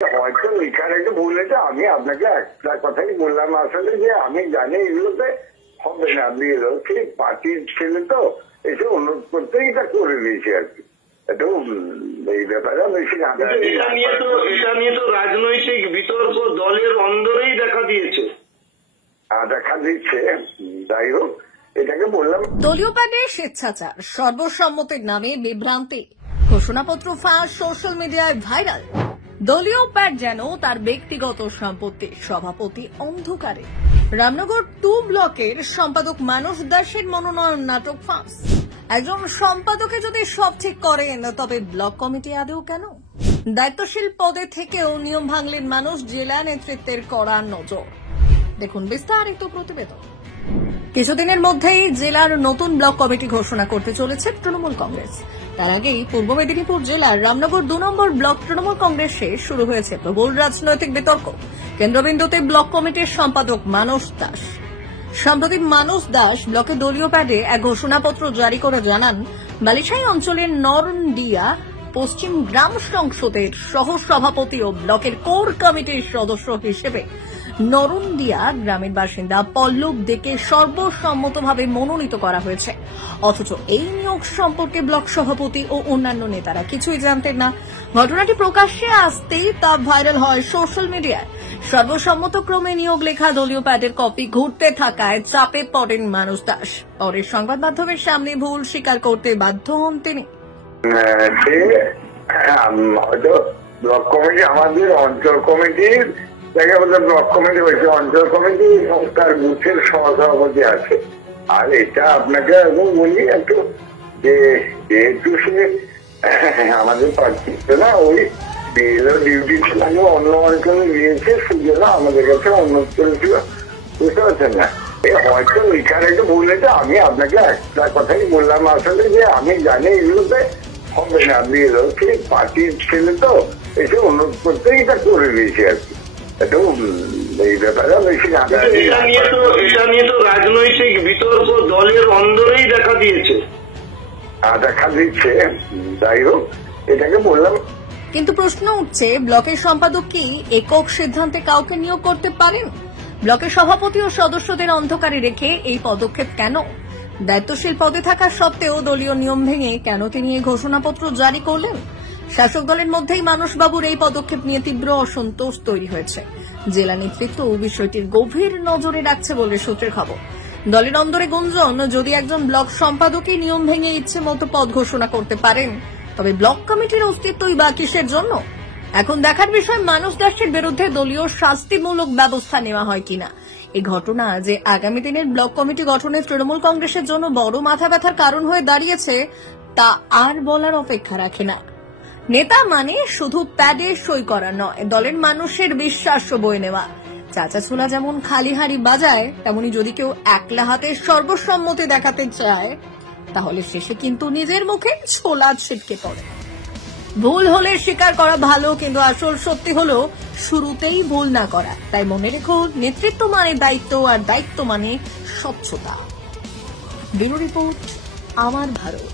হয়তো এখানে একটু ভুল হয়েছে। আমি আপনাকে একটা কথাই বললাম আসলে, যে আমি জানি এগুলোতে হবে না। আপনি ঠিক পার্টির ছেলে তো এসে অনুরোধ করতে এটা করে দিয়েছি আর কি। একটু এই ব্যাপারে বেশি এটা নিয়ে তো রাজনৈতিক বিতর্ক দলের অন্দরেই দেখা দিয়েছে, দেখা দিচ্ছে। যাই হোক, এটাকে বললাম দলীয় প্যাডে স্বেচ্ছাচার, সর্বসম্মতির নামে বিভ্রান্তি, ঘোষণাপত্র ফাঁস, সোশ্যাল মিডিয়ায় ভাইরাল। দলীয় প্যাড যেন তার ব্যক্তিগত সম্পত্তি, সভাপতি অন্ধকারে। রামনগর 2 ব্লকের সম্পাদক মানস দাসের মনোনয়ন নাটক ফাঁস। একজন সম্পাদকে যদি সব ঠিক করেন, তবে ব্লক কমিটি আদেও কেন? দায়িত্বশীল পদে থেকেও নিয়ম ভাঙলেন মানুষ, জেলা নেতৃত্বের কড়া নজর। দেখুন বিস্তারিত প্রতিবেদন। কিছুদিনের মধ্যেই জেলার নতুন ব্লক কমিটি ঘোষণা করতে চলেছে তৃণমূল কংগ্রেস। তার আগেই পূর্ব মেদিনীপুর জেলার রামনগর 2 নম্বর ব্লক তৃণমূল কংগ্রেসে শুরু হয়েছে প্রবল রাজনৈতিক বিতর্ক। কেন্দ্রবিন্দুতে ব্লক কমিটির সম্পাদক মানস দাস। সম্প্রতি মানস দাস ব্লকে দলীয় প্যাডে এক ঘোষণাপত্র জারি করে জানান, বালিশাই অঞ্চলের নরনডিয়া পশ্চিম গ্রাম সংসদের সহসভাপতি ও ব্লকের কোর কমিটির সদস্য হিসেবে নরনডিয়া গ্রামের বাসিন্দা পল্লব দেকে সর্বসম্মতভাবে মনোনীত করা হয়েছে। অথচ এই নিয়োগ সম্পর্কে ব্লক সভাপতি ও অন্যান্য নেতারা কিছুই জানতেন না। ঘটনাটি প্রকাশ্যে আসতেই তা ভাইরাল হয় সোশ্যাল মিডিয়ায়। সর্বসম্মতক্রমে নিয়োগ লেখা দলীয় প্যাডের কপি ঘুরতে থাকায় চাপে পড়েন মানস দাস। পরে সংবাদ মাধ্যমের সামনে ভুল স্বীকার করতে বাধ্য হন তিনি। হয়তো ব্লক কমিটি আমাদের অঞ্চল কমিটির জায়গায় ব্লক কমিটি হয়েছে, অঞ্চল কমিটি এবং তার বুথের সহসভাপতি আছে। আর এটা আপনাকে এখন বলি একটু, যে যেহেতু সে আমাদের প্রার্থী না, ওই বিএলও ডিউটি ছিল অন্য অঞ্চলে দিয়েছে, সেজন্য আমাদের কাছে অনুরোধ করেছিল। বুঝতে পারছেন না? হয়তো এখানে একটু ভুল হয়েছে। আমি আপনাকে একটা কথাই বললাম আসলে, যে আমি জানি এগুলোতে হবে না। বিএলও ঠিক পার্টির ছেলে তো এসে অনুরোধ করতে এটা করে দিয়েছি আর কি। একটু এই ব্যাপারে বেশি এটা নিয়ে তো রাজনৈতিক বিতর্ক দলের অন্দরেই দেখা দিয়েছে, যাই হোক, এটাকে বললাম। কিন্তু প্রশ্ন উঠছে, ব্লকের সম্পাদক কি একক সিদ্ধান্তে কাউকে নিয়োগ করতে পারেন? ব্লকের সভাপতি ও সদস্যদের অন্ধকারে রেখে এই পদক্ষেপ কেন? দায়িত্বশীল পদে থাকা সত্ত্বেও দলীয় নিয়ম ভেঙে কেন তিনি এই ঘোষণাপত্র জারি করলেন? শাসক দলের মধ্যেই মানসবাবুর এই পদক্ষেপ নিয়ে তীব্র অসন্তোষ তৈরি হয়েছে। জেলা নেতৃত্ব বিষয়টির গভীর নজরে রাখছে বলে সূত্রের খবর। দলের অন্দরে গুঞ্জন, যদি একজন ব্লক সম্পাদকই নিয়ম ভেঙে ইচ্ছে মতো পদ ঘোষণা করতে পারেন, তবে ব্লক কমিটির অস্তিত্বই বা কিসের জন্য? এখন দেখার বিষয় মানস দাসের বিরুদ্ধে দলীয় শাস্তিমূলক ব্যবস্থা নেওয়া হয় কিনা। এই ঘটনা যে আগামী দিনের ব্লক কমিটি গঠনে তৃণমূল কংগ্রেসের জন্য বড় মাথা ব্যথার কারণ হয়ে দাঁড়িয়েছে, তা আর বলার অপেক্ষা রাখে না। নেতা মানে শুধু প্যাডে সই করা নয়, দলের মানুষের বিশ্বাস বয়ে নেওয়া। চাচা ছোলা যেমন খালি হাড়ি বাজায়, তেমনি যদি কেউ একলা হাতে সর্বসম্মতি দেখাতে চায়, তাহলে শেষে কিন্তু নিজের মুখে ছোলা ছিটকে পড়ে। ভুল হলে স্বীকার করা ভালো, কিন্তু আসল সত্যি হলো শুরুতেই ভুল না করা। তাই মনে রেখো, নেতৃত্ব মানে দায়িত্ব, আর দায়িত্ব মানে স্বচ্ছতা। ব্যুরো রিপোর্ট, আমার ভারত।